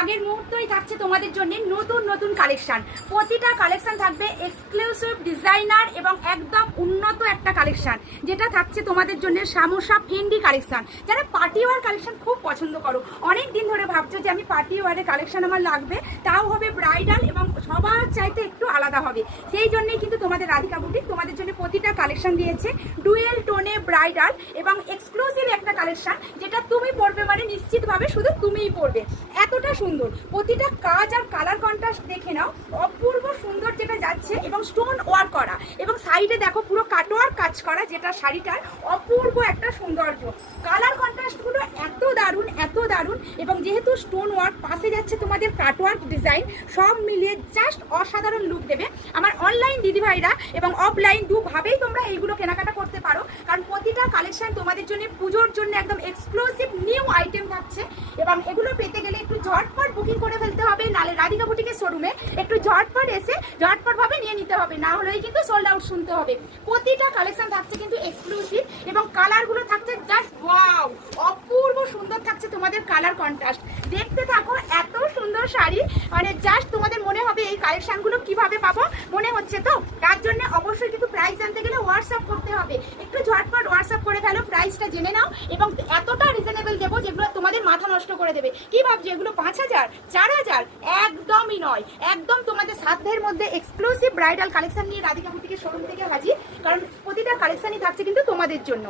আগের মুহূর্তেই থাকছে তোমাদের জন্য নতুন নতুন কালেকশন। প্রতিটা কালেকশন থাকবে এক্সক্লুসিভ ডিজাইনার এবং একদম উন্নত একটা কালেকশন, যেটা থাকছে তোমাদের জন্য সামোসা ফেন্ডি কালেকশন। যারা পার্টি ওয়ার কালেকশন খুব পছন্দ করো, অনেক দিন ধরে ভাবছো যে আমি পার্টি ওয়ারের কালেকশন আমার লাগবে, তাও হবে ব্রাইডাল এবং সবার চাইতে একটু আলাদা হবে, সেই জন্যই কিন্তু তোমাদের রাধিকা বুটিক তোমাদের জন্য প্রতিটা কালেকশন দিয়েছে ডুয়েল টোনে ব্রাইডাল এবং এক্সক্লুসিভ একটা কালেকশন, যেটা তুমি পরবে মানে নিশ্চিতভাবে শুধু তুমিই পরবে। এতটা সুন্দর প্রতিটা কাজ আর কালার কন্ট্রাস্ট দেখে নাও, অপূর্ব সুন্দর যেটা যাচ্ছে এবং স্টোন ওয়ার্ক করা এবং সাইডে দেখো পুরো কাটওয়ার্ক কাজ করা, যেটা শাড়িটার অপূর্ব একটা সৌন্দর্য। কালার কন্ট্রাস্টগুলো এত দারুণ এত দারুণ, এবং যেহেতু স্টোন ওয়ার্ক পাশে যাচ্ছে তোমাদের কাটওয়ার্ক ডিজাইন, সব মিলিয়ে জাস্ট অসাধারণ লুক দেবে। আমার অনলাইন দিদিভাইরা এবং অফলাইন দুভাবেই তোমরা এইগুলো কেনাকাটা করতে পারো, কারণ প্রতিটা কালেকশন তোমাদের জন্য পুজোর জন্য একদম এক্সক্লুসিভ নিউ আইটেম থাকছে। এবং এগুলো পেতে গেলে একটু ঝটপট বুকিং করে ফেলতে হবে, নালে রাধিকা বুটিকের শোরুমে একটু ঝটপট এসে ঝটপট ভাবে নিয়ে নিতে হবে, না হলেই কিন্তু সোল্ড আউট শুনতে হবে। প্রতিটা কালেকশন থাকছে কিন্তু এক্সক্লুসিভ এবং কালারগুলো থাকছে জাস্ট ওয়াও, অপূর্ব সুন্দর থাকছে তোমাদের কালার কন্ট্রাস্ট। দেখতে থাকো, এত সুন্দর শাড়ি, মানে জাস্ট তোমাদের মনে হবে এই কালেকশনগুলো কিভাবে পাবো মনে হচ্ছে। তো তার জন্য অবশ্যই কিন্তু প্রাইস জানতে গেলে হোয়াটসঅ্যাপ করতে হবে, একটু ঝটপট হোয়াটসঅ্যাপ করে ফেলো, প্রাইসটা জেনে নাও এবং এতটা রিজনেবল দেবো যেগুলো তোমাদের মাথা নষ্ট করে দেবে। কি ভাবছো এগুলো 5,000 4,000? একদমই নয়, একদম তোমাদের সাধ্যের মধ্যে এক্সক্লুসিভ ব্রাইডাল কালেকশন নিয়ে রাধিকা বুটিকের শোরুম থেকে হাজির, কারণ প্রতিটা কালেকশনই থাকছে কিন্তু তোমাদের জন্য।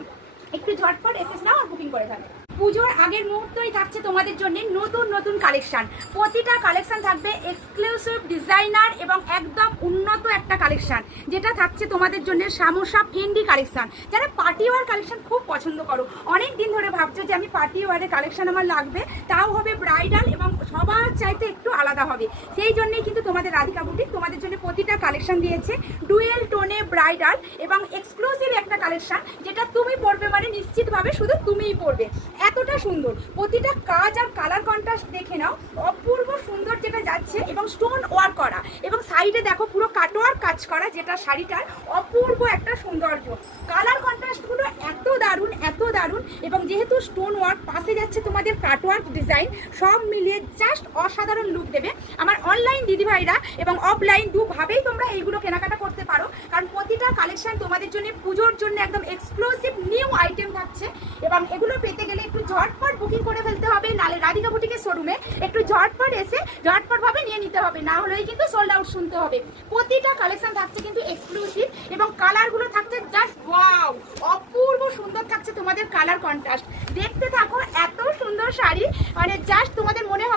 একটু ঝটপট এসেস নাও আর বুকিং করে ফেলো। পুজোর আগের মুহূর্তেই থাকছে তোমাদের জন্য নতুন নতুন কালেকশন। প্রতিটা কালেকশন থাকবে এক্সক্লুসিভ ডিজাইনার এবং একদম উন্নত একটা কালেকশন, যেটা থাকছে তোমাদের জন্য সামোসা ফেন্ডি কালেকশন। যারা পার্টি ওয়ার কালেকশন খুব পছন্দ করো, অনেক দিন ধরে ভাবছো যে আমি পার্টি ওয়ারের কালেকশন আমার লাগবে, তাও হবে ব্রাইডাল এবং সবার চাইতে একটু আলাদা হবে, সেই জন্যই কিন্তু তোমাদের রাধিকা বুটিক তোমাদের জন্য প্রতিটা কালেকশন দিয়েছে ডুয়েল টোনে ব্রাইডাল এবং এক্সক্লুসিভ একটা কালেকশন, যেটা তুমি পরবে মানে নিশ্চিতভাবে শুধু তুমিই পরবে। এতটা সুন্দর প্রতিটা কাজ আর কালার কন্ট্রাস্ট দেখে নাও, অপূর্ব সুন্দর যেটা যাচ্ছে এবং স্টোন ওয়ার্ক করা এবং সাইডে দেখো পুরো কাটওয়ার্ক কাজ করা, যেটা শাড়িটার অপূর্ব একটা সৌন্দর্য। কালার কন্ট্রাস্টগুলো এত দারুণ এত দারুণ, এবং যেহেতু স্টোন ওয়ার্ক পাশে যাচ্ছে তোমাদের কাটওয়ার্ক ডিজাইন, সব মিলিয়ে জাস্ট অসাধারণ লুক দেবে। আমার অনলাইন দিদিভাইরা এবং অফলাইন দুভাবেই তোমরা এইগুলো কেনাকাটা করতে পারো, কারণ প্রতিটা কালেকশন তোমাদের জন্য পুজোর জন্য একদম এক্সক্লুসিভ নিউ আইটেম থাকছে। এবং এগুলো পেতে গেলে একটু ঝটপট বুকিং করে ফেলতে হবে, নালে রাধিকা বুটিকের শোরুমে একটু ঝটপট এসে ঝটপট ভাবে নিয়ে নিতে হবে, না হলেই কিন্তু সোল্ড আউট শুনতে হবে। প্রতিটা কালেকশন থাকছে কিন্তু এক্সক্লুসিভ এবং কালারগুলো থাকছে জাস্ট ওয়াও, অপূর্ব সুন্দর থাকছে তোমাদের কালার কন্ট্রাস্ট। দেখতে থাকো, এত সুন্দর শাড়ি, মানে জাস্ট তোমাদের মনে হবে